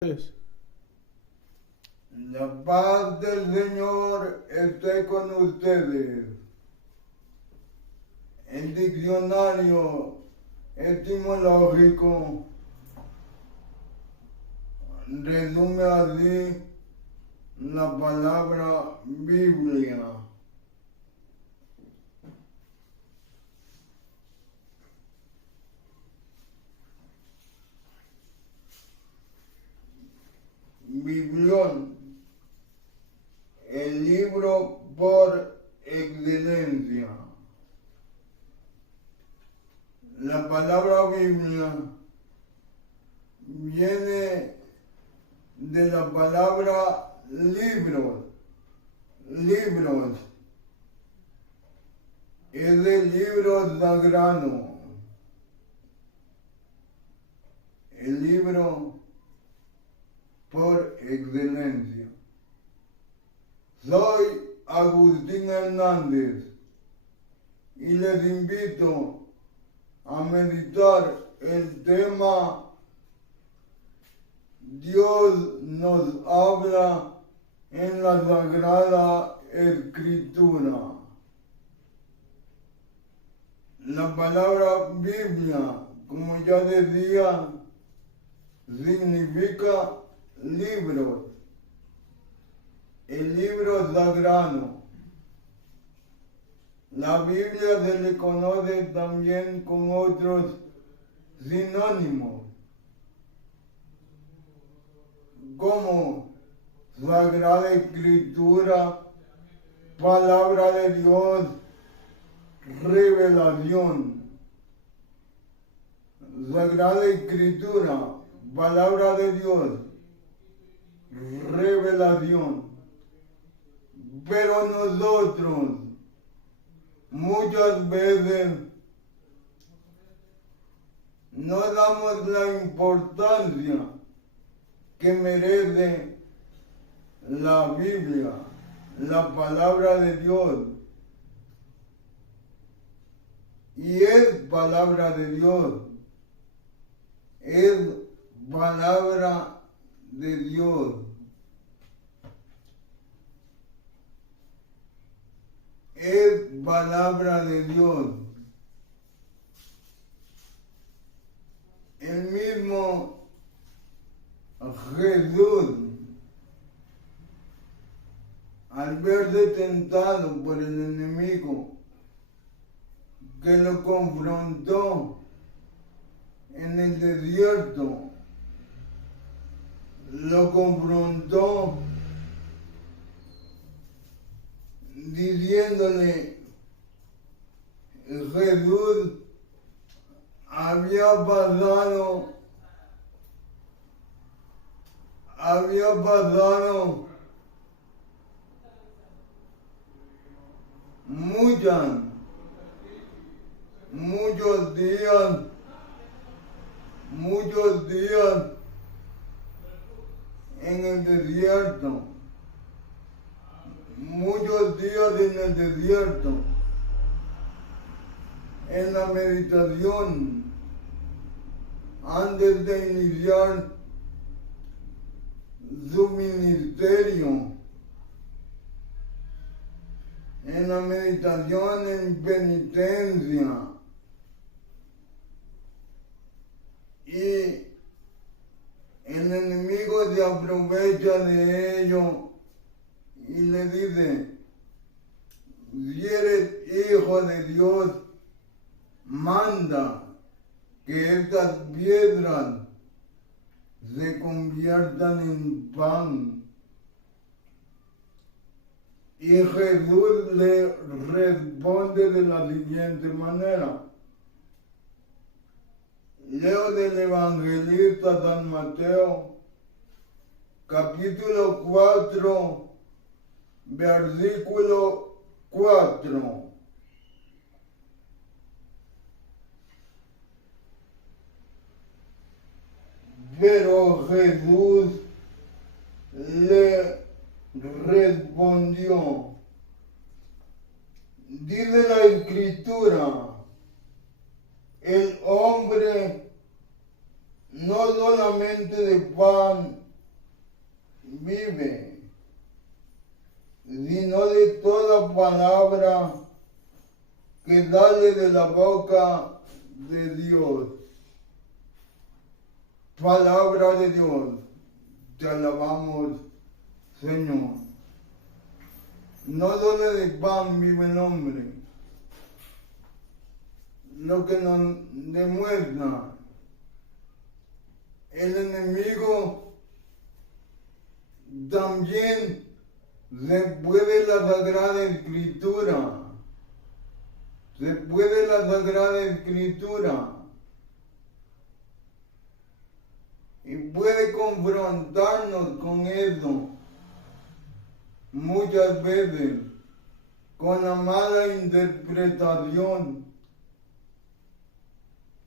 Pues, La paz del Señor esté con ustedes. El diccionario etimológico resume así la palabra Biblia. Biblión, el libro por excelencia. La palabra Biblia viene de la palabra libros. Es el libro sagrado. El libro por excelencia. Soy Agustín Hernández y les invito a meditar el tema Dios nos habla en la Sagrada Escritura. La palabra Biblia, como ya decía, significa libros, el libro sagrado. La Biblia se le conoce también con otros sinónimos, como Sagrada Escritura, Palabra de Dios, Revelación. Sagrada Escritura, Palabra de Dios, revelación. Pero nosotros muchas veces no damos la importancia que merece la Biblia, la palabra de Dios. Y es palabra de Dios, es palabra de Dios. Es palabra de Dios. El mismo Jesús, al verse tentado por el enemigo que lo confrontó en el desierto, lo confrontó diciéndole, Jesús había pasado muchos días en el desierto, en la meditación, antes de iniciar su ministerio, en la meditación en penitencia. Y el enemigo se aprovecha de ello y le dice, si eres hijo de Dios, manda que estas piedras se conviertan en pan. Y Jesús le responde de la siguiente manera. Leo del evangelista San Mateo, capítulo 4, versículo 4. Pero Jesús le respondió, dice la Escritura, el hombre no solamente de pan vive, sino de toda palabra que sale de la boca de Dios. Palabra de Dios, te alabamos, Señor. No solo de pan vive el hombre, lo que nos demuestra el enemigo también se puede la Sagrada Escritura, se puede la Sagrada Escritura y puede confrontarnos con eso muchas veces con la mala interpretación.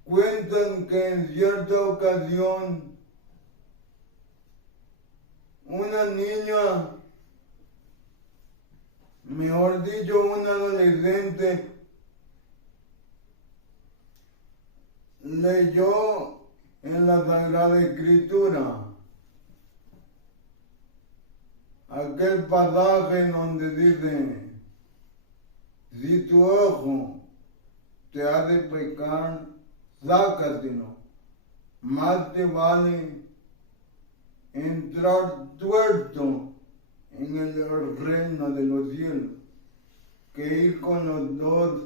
Cuentan que en cierta ocasión una niña, mejor dicho, un adolescente, leyó en la Sagrada Escritura aquel pasaje donde dice: si tu ojo te hace pecar, sácatelo, más te vale entrar tuerto en el reino de los cielos que ir con los dos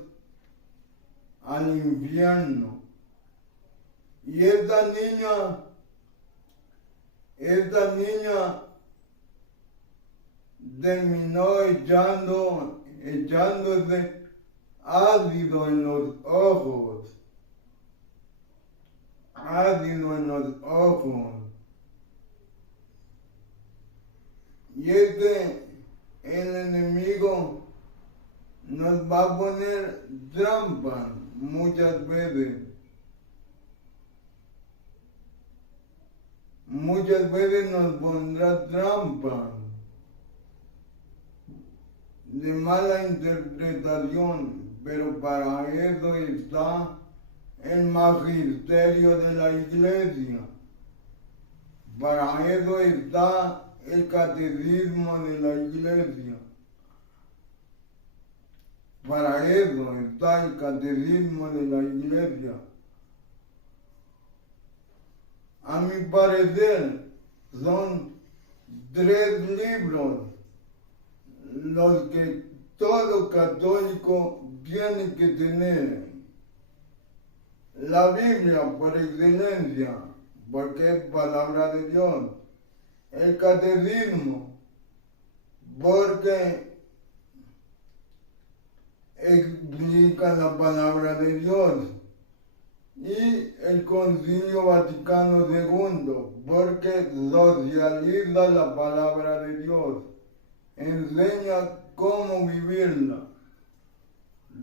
al infierno. Y esta niña terminó echándose ácido en los ojos. Ácido en los ojos. Y el enemigo nos va a poner trampas muchas veces. Muchas veces nos pondrá trampas de mala interpretación, pero para eso está el magisterio de la iglesia. Para eso está el catecismo de la iglesia. Para eso está el catecismo de la iglesia. A mi parecer, son 3 libros los que todo católico tiene que tener. La Biblia por excelencia, porque es palabra de Dios. El catecismo, porque explica la palabra de Dios. Y el Concilio Vaticano II, porque socializa la palabra de Dios, enseña cómo vivirla.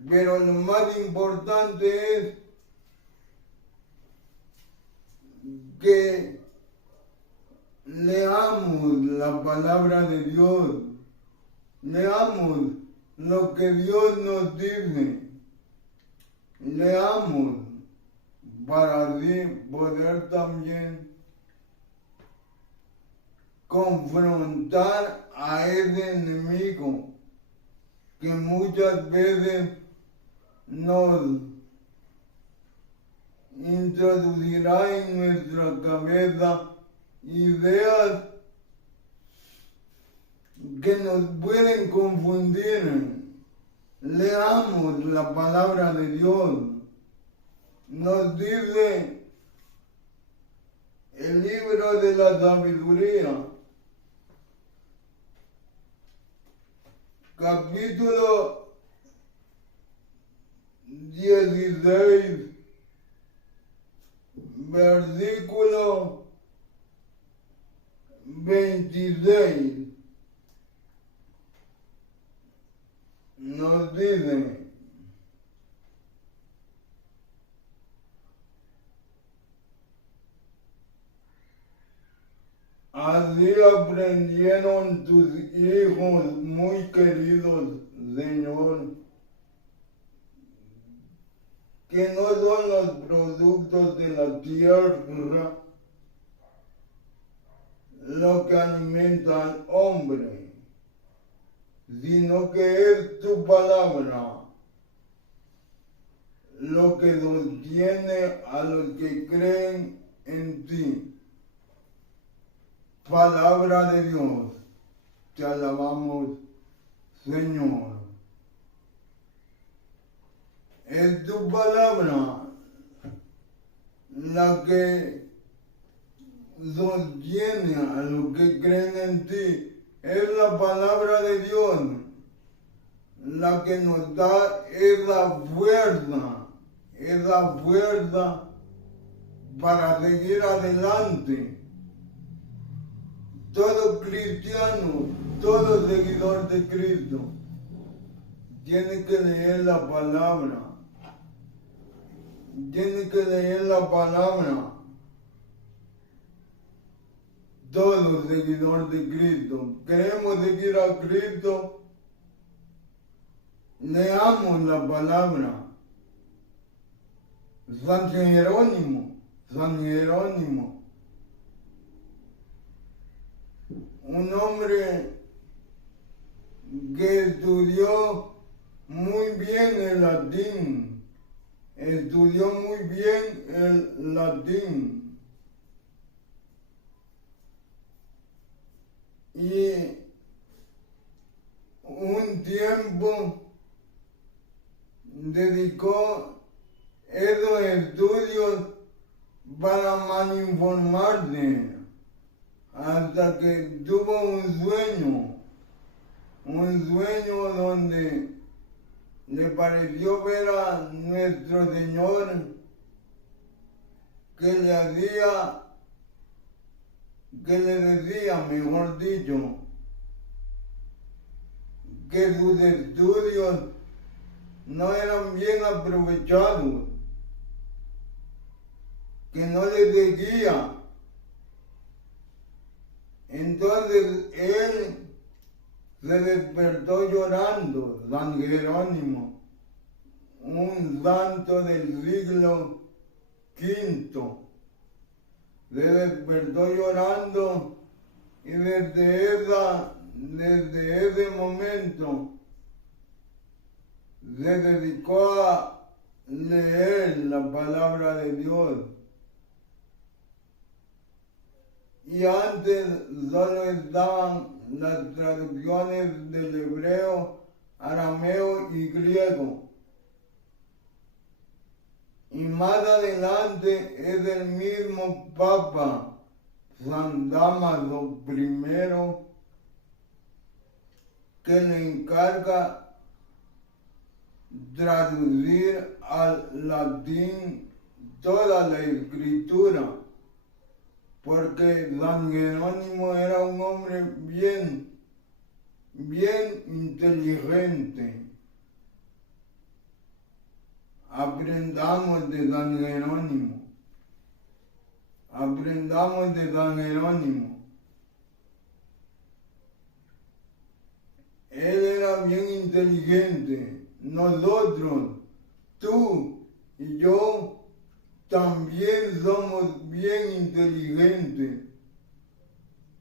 Pero lo más importante es que leamos la palabra de Dios, leamos lo que Dios nos dice, leamos para así poder también confrontar a ese enemigo que muchas veces nos introducirá en nuestra cabeza ideas que nos pueden confundir. Leamos la palabra de Dios. Nos dice el libro de la sabiduría, capítulo 16, versículo 26. Nos dice: así aprendieron tus hijos muy queridos, Señor, que no son los productos de la tierra lo que alimenta al hombre, sino que es tu palabra lo que sostiene a los que creen en ti. Palabra de Dios, te alabamos, Señor. Es tu palabra la que sostiene a los que creen en ti. Es la palabra de Dios la que nos da esa fuerza para seguir adelante. Todo cristiano, todo seguidor de Cristo, tiene que leer la palabra. Tiene que leer la palabra. Todo seguidor de Cristo. Queremos seguir a Cristo. Leamos la palabra. San Jerónimo, un hombre que estudió muy bien el latín, y un tiempo dedicó esos estudios para malinformarse, hasta que tuvo un sueño donde le pareció ver a nuestro Señor que le decía, mejor dicho, que sus estudios no eran bien aprovechados, que no le seguía. Entonces él se despertó llorando, San Jerónimo, un santo del siglo V. Se despertó llorando y desde ese momento se dedicó a leer la palabra de Dios. Y antes solo estaban las traducciones del hebreo, arameo y griego. Y más adelante es el mismo Papa, San Dámaso I, que le encarga traducir al latín toda la escritura, porque San Jerónimo era un hombre bien inteligente. Aprendamos de San Jerónimo. Él era bien inteligente. Nosotros, tú y yo, también somos bien inteligentes.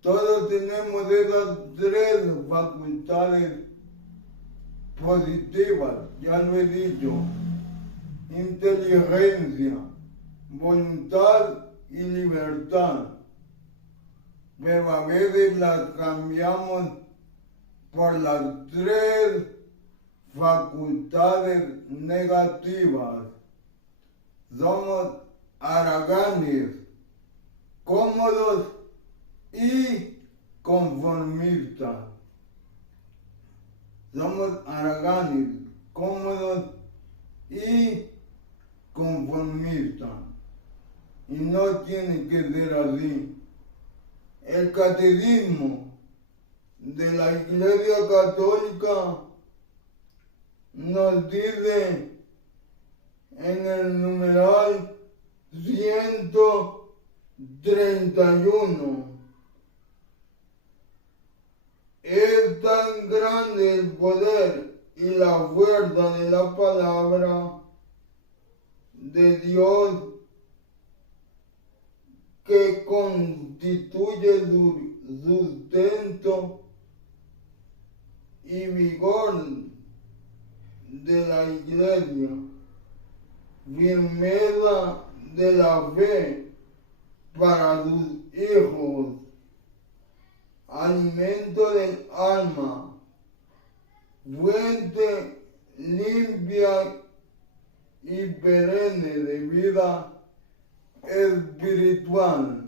Todos tenemos esas tres facultades positivas, ya lo he dicho: inteligencia, voluntad y libertad. Pero a veces las cambiamos por las tres facultades negativas. Somos haraganes, cómodos y conformistas. Somos haraganes, cómodos y conformistas. Y no tiene que ser así. El catecismo de la Iglesia Católica nos dice en el numeral 131: es tan grande el poder y la fuerza de la palabra de Dios que constituye su sustento y vigor de la iglesia, firmeza de la fe para sus hijos, alimento del alma, fuente limpia y perenne de vida espiritual.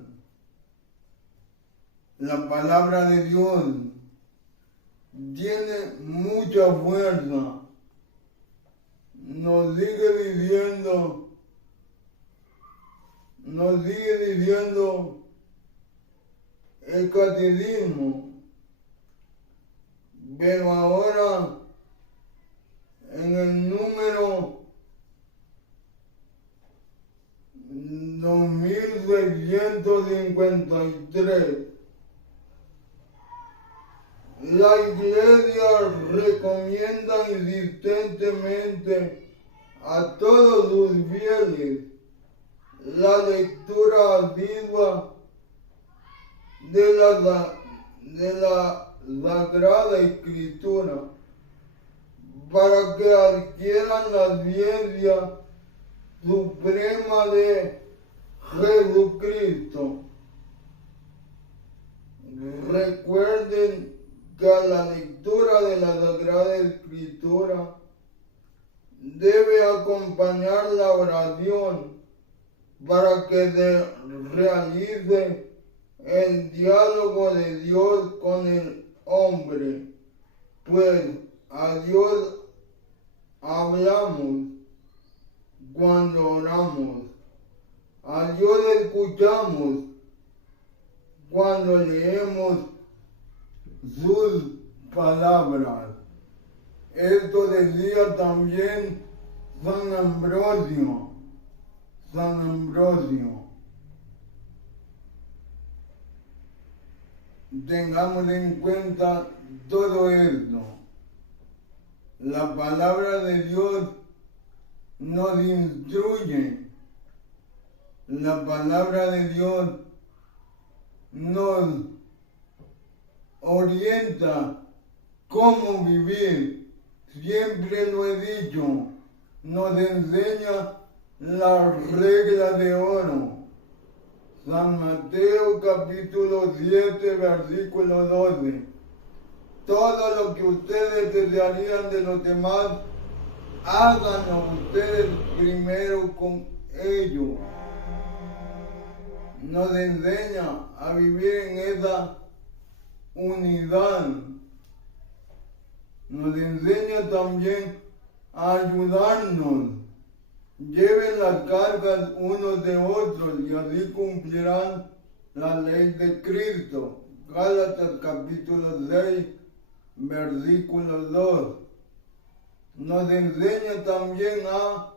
La palabra de Dios tiene mucha fuerza. Nos sigue diciendo el catecismo, pero ahora en el número 2653, la Iglesia recomienda insistentemente a todos sus fieles la lectura asidua de la Sagrada Escritura para que adquieran la ciencia suprema de Jesucristo. Recuerden que a la lectura de la Sagrada Escritura debe acompañar la oración para que se realice el diálogo de Dios con el hombre, pues a Dios hablamos cuando oramos, a Dios escuchamos cuando leemos sus palabras. Esto decía también San Ambrosio. Tengamos en cuenta todo esto. La palabra de Dios nos instruye. La palabra de Dios nos orienta cómo vivir. Siempre lo he dicho, nos enseña la regla de oro. San Mateo capítulo 7, versículo 12. Todo lo que ustedes desearían de los demás, háganlo ustedes primero con ellos. Nos enseña a vivir en esa unidad. Nos enseña también a ayudarnos. Lleven las cargas unos de otros y así cumplirán la ley de Cristo. Gálatas capítulo 6, versículo 2. Nos enseña también a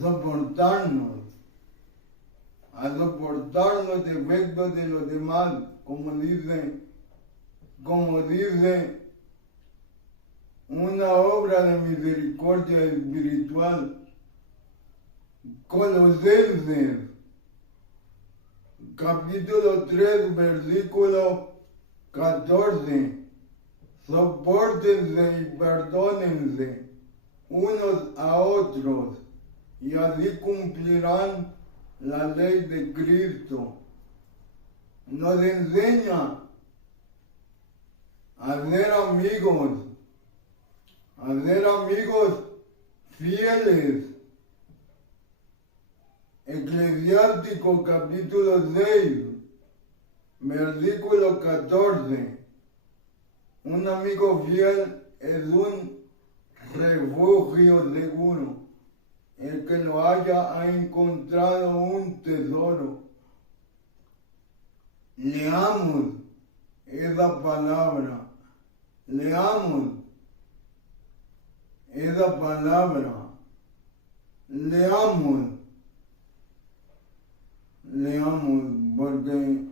soportar los defectos de los demás, como dice una obra de misericordia espiritual. Colosenses, capítulo 3, versículo 14. Sopórtense y perdónense unos a otros, y así cumplirán la ley de Cristo. Nos enseña a ser amigos fieles. Eclesiástico capítulo 6, versículo 14. Un amigo fiel es un refugio seguro. El que lo haya ha encontrado un tesoro. Leamos esa palabra. Leamos, porque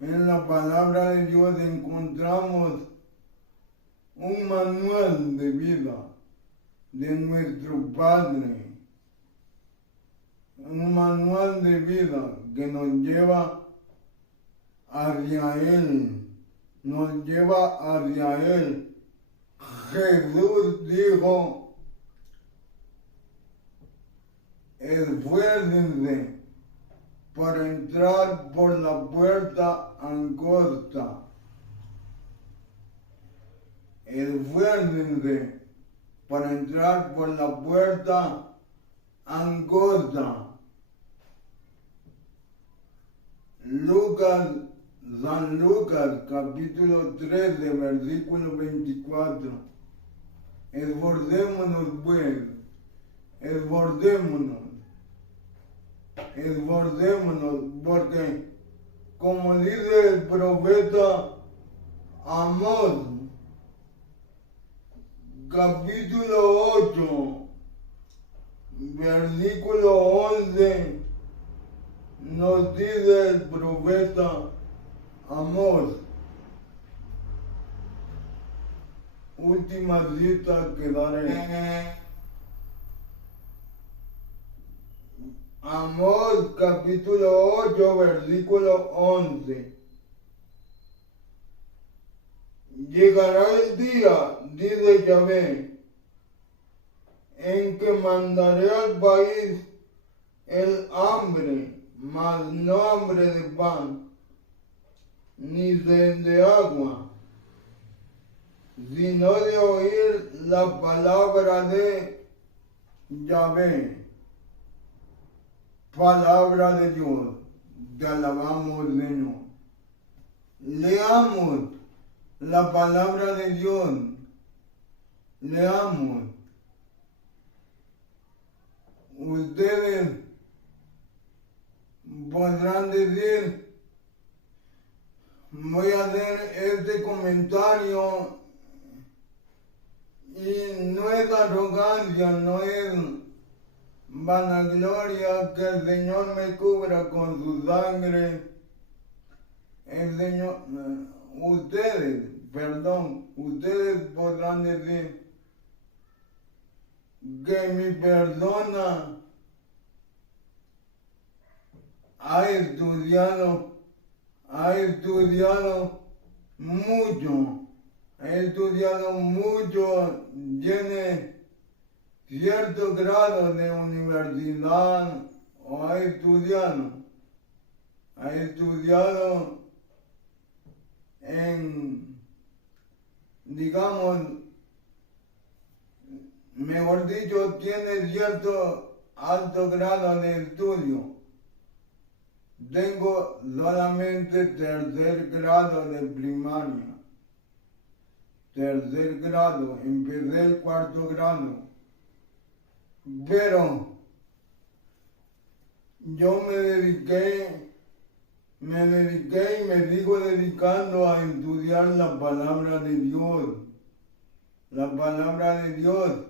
en la palabra de Dios encontramos un manual de vida de nuestro Padre, un manual de vida que nos lleva hacia Él, nos lleva hacia Él. Jesús dijo, esfuércense para entrar por la puerta angosta. Esfuércense para entrar por la puerta angosta. San Lucas, capítulo 13, versículo 24. Esforcémonos pues, esforcémonos, porque como dice el profeta Amós, capítulo 8, versículo 11, nos dice el profeta Amós, última cita que daré. Amós capítulo 8, versículo 11. Llegará el día, dice Yahvé, en que mandaré al país el hambre, mas no hambre de pan, ni sed de agua, sino de oír la palabra de Yahvé. Palabra de Dios, te alabamos, Señor. Leamos la palabra de Dios, leamos. Ustedes podrán decir, voy a hacer este comentario y no es arrogancia, no es vanagloria, que el Señor me cubra con su sangre. El Señor, ustedes podrán decir que mi persona ha estudiado mucho, tiene cierto grado de universidad, o ha estudiado en, digamos, mejor dicho, tiene cierto alto grado de estudio. Tengo solamente tercer grado de primaria. Tercer grado, empecé el cuarto grado. Pero yo me dediqué y me sigo dedicando a estudiar la palabra de Dios. La palabra de Dios.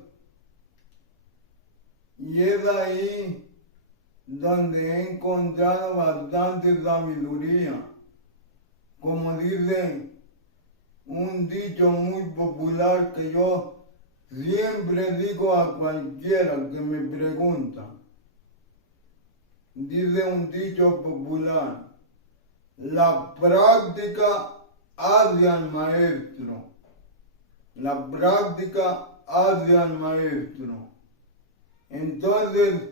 Y es ahí donde he encontrado bastante sabiduría. Como dice un dicho muy popular que yo siempre digo a cualquiera que me pregunta. Dice un dicho popular, la práctica hace al maestro. La práctica hace al maestro. Entonces,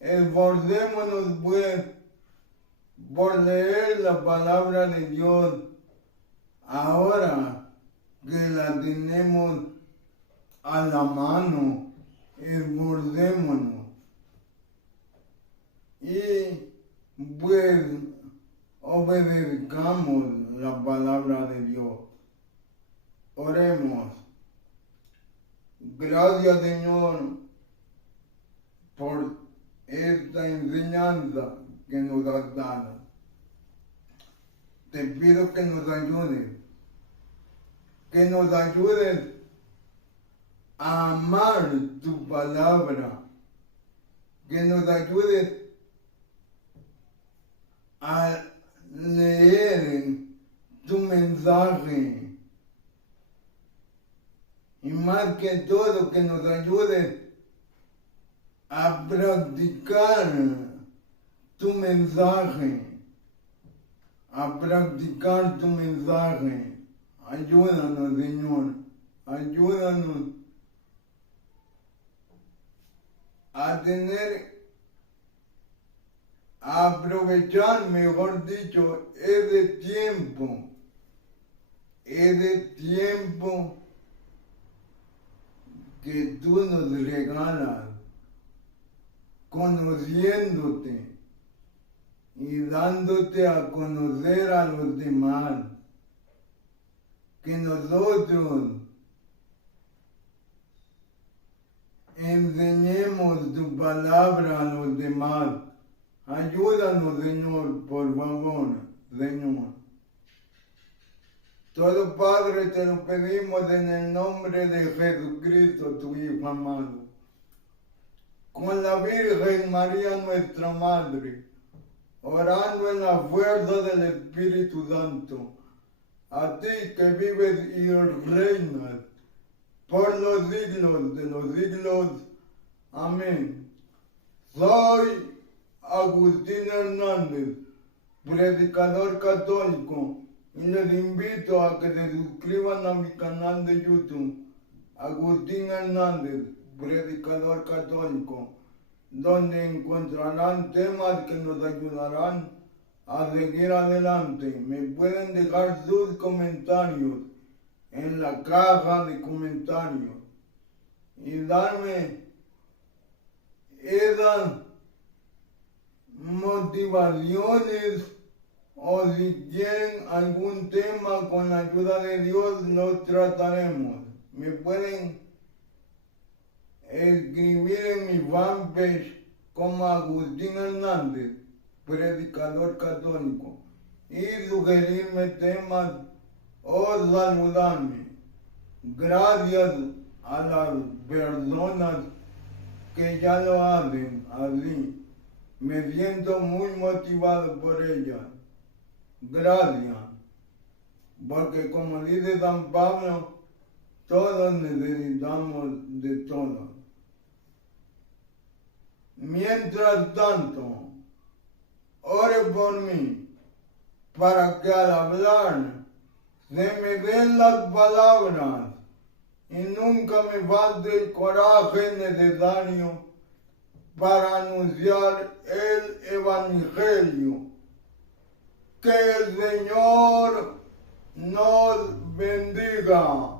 esforcémonos pues por leer la palabra de Dios ahora que la tenemos a la mano. Esforcémonos. Y pues obedezcamos la palabra de Dios. Oremos. Gracias, Señor, por esta enseñanza que nos has dado. Te pido que nos ayudes a amar tu palabra, que nos ayudes a leer tu mensaje y más que todo que nos ayudes a practicar tu mensaje, a practicar tu mensaje. Ayúdanos, Señor. Ayúdanos a aprovechar, mejor dicho, ese tiempo que tú nos regalas, conociéndote y dándote a conocer a los demás, que nosotros enseñemos tu palabra a los demás. Ayúdanos, Señor, por favor, Señor. Todo, Padre, te lo pedimos en el nombre de Jesucristo, tu Hijo amado. Con la Virgen María, nuestra Madre, orando en la fuerza del Espíritu Santo, a ti que vives y reinas por los siglos de los siglos. Amén. Soy Agustín Hernández, predicador católico, y les invito a que se suscriban a mi canal de YouTube, Agustín Hernández, predicador católico, donde encontrarán temas que nos ayudarán a seguir adelante. Me pueden dejar sus comentarios en la caja de comentarios y darme esas motivaciones, o si quieren algún tema, con la ayuda de Dios lo trataremos. Me pueden escribir en mi fanpage como Agustín Hernández, predicador católico, y sugerirme temas o saludarme. Gracias a las personas que ya lo hacen así. Me siento muy motivado por ellas. Gracias. Porque como dice San Pablo, todos necesitamos de todo. Mientras tanto, ore por mí, para que al hablar se me den las palabras y nunca me falte el coraje necesario para anunciar el Evangelio. Que el Señor nos bendiga.